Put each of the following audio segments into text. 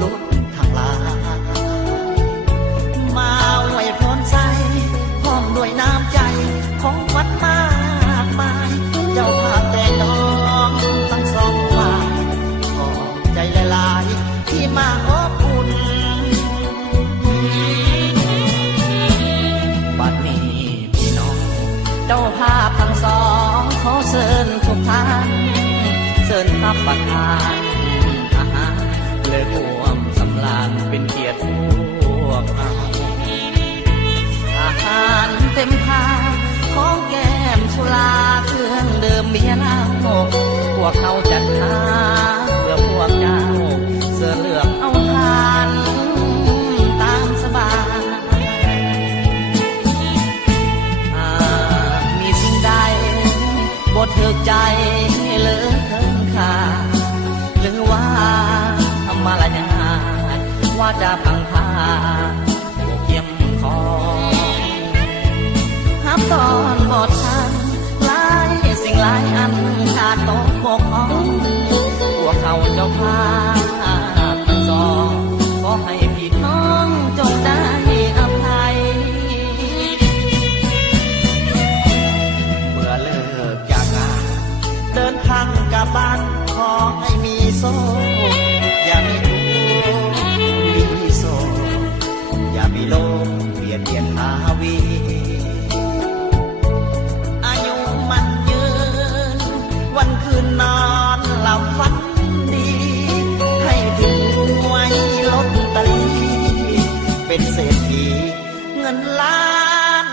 ลุทางลามาไว้พรใสพร้อมด้วยน้ำใจของวัดมากมายเจ้าภาพแต่น้องทั้งสองฝ่ายขอบใจหลายๆที่มาอบอุ่นบัดนี้พี่น้องเจ้าภาพทั้งสองขอเชิญทุกท่านเชิญรับประทานอาหารเลยร่วมสำราญเป็นเกียรติพวกเราอาหารเต็มพาของแก้มสุราเครื่องเดิมเบียร์เหล้าพวกเขาจัดหาเพื่อพวกเจ้าเสื้อเหลืองเอาทานตามสบายมีสิ่งใดบทเถิดใจเลิกเคินขาหรือว่าทำมาละยาว่าจะพังพาโบกเยี่ยมคอห้ามตอนบททันหลายสิ่งหลายอันขาดตกบกอ่อนพวกเขาเจ้าพาทั้งสองขอให้พี่น้องจงได้อภัยเมื่อเลิกจากงานเดินทางกลับบ้านขอให้มีโซ่อย่ามีทุกข์มีโซ่อย่ามีโลกเบียดเบียนหาวีอายุมันยืนวันคืนนอนหลับฝันดีให้ถึงไว้ลดตลีเป็นเศรษฐีเงินล้าน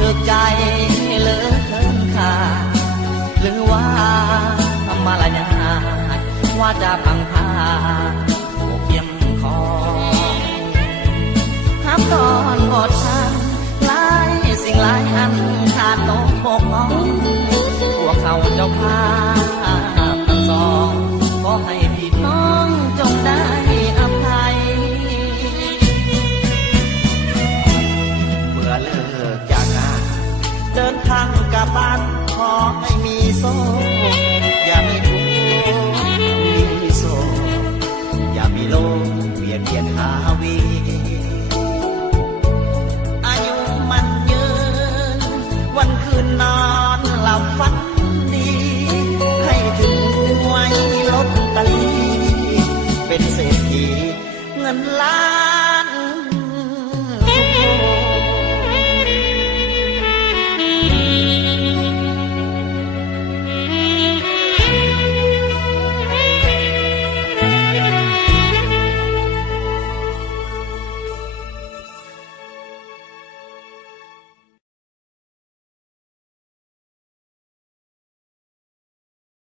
เถิดใจเลิกเคินขาหรือว่าทำมาละยาว่าจะพังพาโบกเยี่ยมคอห้ามตอนบททางหลายสิ่งหลายอันขาดตกบกอ่อนพวกเขาเจ้าพา